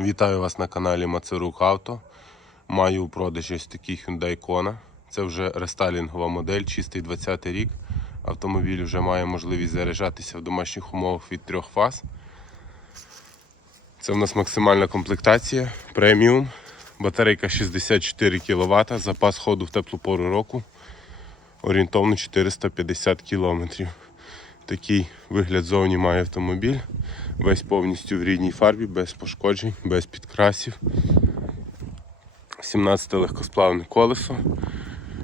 Вітаю вас на каналі Мацерук Авто. Маю у продажі ось такий Hyundai Kona. Це вже рестайлінгова модель, чистий 20 рік. Автомобіль вже має можливість заряджатися в домашніх умовах від трьох фаз. Це в нас максимальна комплектація, преміум, батарейка 64 кВт, запас ходу в теплу пору року орієнтовно 450 км. Такий вигляд зовні має автомобіль. Весь повністю в рідній фарбі, без пошкоджень, без підкрасів. 17 легкосплавне колесо,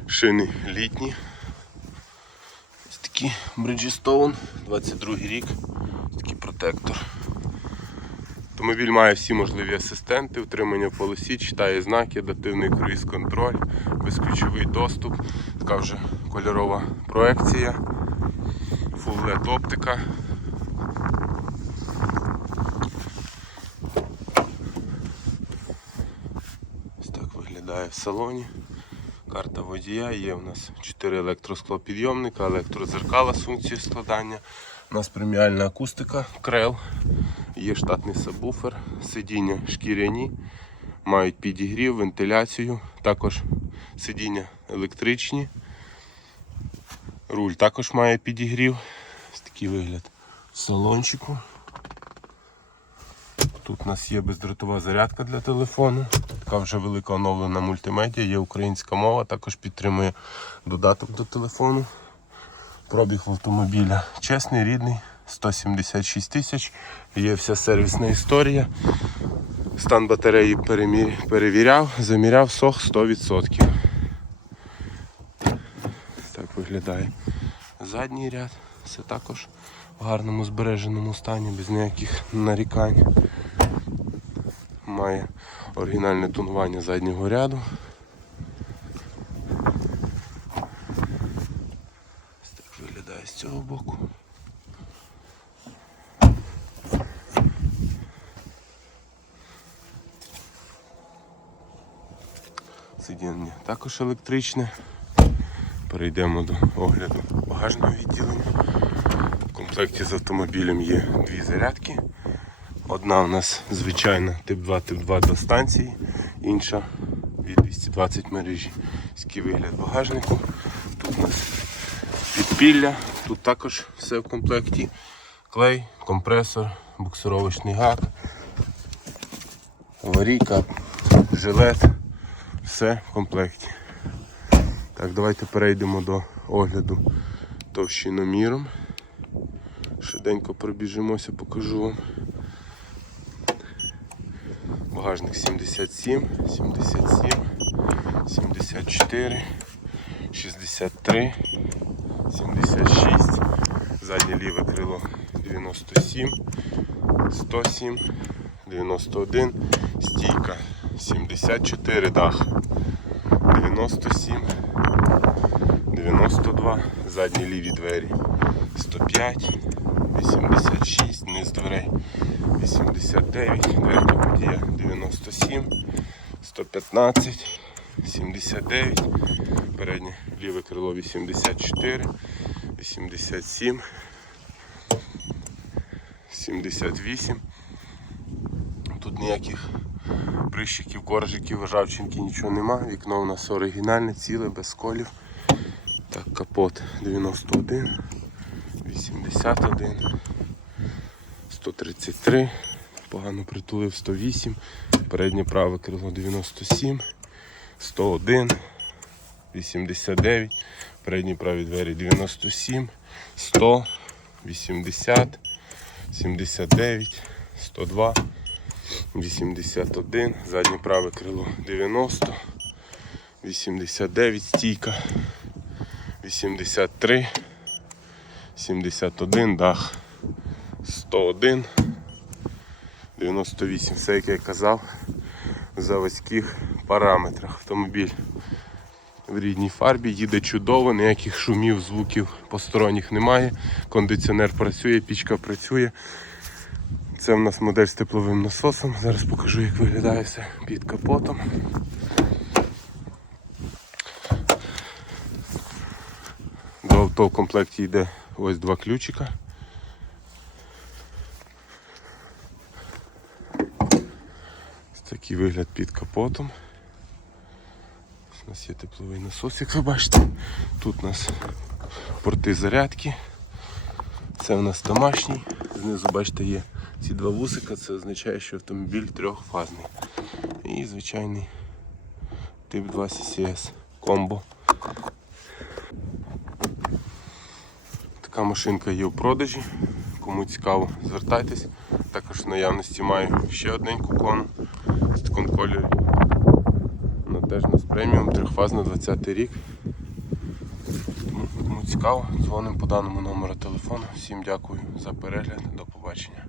шини літні. Ось такі Bridgestone, 22 рік, ось такий протектор. Автомобіль має всі можливі асистенти, утримання в полосі, читає знаки, адаптивний круїз-контроль, безключовий доступ, така вже кольорова проекція, LED оптика. Ось так виглядає в салоні. Карта водія, є у нас 4 електросклопідйомника, електрозеркала з функцією складання. У нас преміальна акустика, крел, є штатний сабвуфер, сидіння шкіряні, мають підігрів, вентиляцію, також сидіння електричні. Руль також має підігрів. Ось такий вигляд салончику. Тут у нас є бездротова зарядка для телефону. Така вже велика оновлена мультимедіа, є українська мова, також підтримує додаток до телефону. Пробіг автомобіля чесний, рідний, 176 тисяч. Є вся сервісна історія. Стан батареї перевіряв, заміряв сох 100%. Так виглядає задній ряд. Все також в гарному збереженому стані, без ніяких нарікань. Має оригінальне тонування заднього ряду. Ось так виглядає з цього боку. Сидіння також електричне. Перейдемо до огляду багажного відділення. В комплекті з автомобілем є дві зарядки. Одна у нас звичайна тип 2, тип 2 до станції, інша від 220 мережі. Такий вигляд багажнику. Тут у нас підпілля, тут також все в комплекті. Клей, компресор, буксировочний гак, аварійка, жилет, все в комплекті. Так, давайте перейдемо до огляду товщиноміром. Швиденько пробіжимося, покажу вам. Багажник 77, 77, 74, 63, 76, заднє ліве крило 97, 107, 91, стійка 74, дах 97, 92, задні ліві двері 105, 86, низ дверей 89, дверка водія 97, 115, 79, переднє ліве крило 84, 87, 78. Тут ніяких прищиків, коржиків, ржавчинки, нічого нема. Вікно у нас оригінальне, ціле, без сколів. Так, капот 91, 81, 133, погано притулив 108, переднє праве крило 97, 101, 89, передні праві двері 97, 100, 80, 79, 102, 81, заднє праве крило 90, 89, стійка, 83, 71, дах 101, 98, все як я казав, в заводських параметрах. Автомобіль в рідній фарбі, їде чудово, ніяких шумів, звуків посторонніх немає. Кондиціонер працює, пічка працює. Це в нас модель з тепловим насосом. Зараз покажу, як виглядає все під капотом. Авто в комплекті йде ось два ключика. такий вигляд під капотом. У нас є тепловий насос, як ви бачите. Тут у нас порти зарядки. Це у нас домашній. Знизу, бачите, є ці два вусика, це означає, що автомобіль трьохфазний. І звичайний тип 2 CCS комбо. Така машинка є у продажі. Кому цікаво, звертайтесь. Також в наявності маю ще одненьку кону з таком кольорі. Вона теж у нас преміум, трьохфазна 20 рік. Кому цікаво, дзвонимо по даному номеру телефону. Всім дякую за перегляд. До побачення.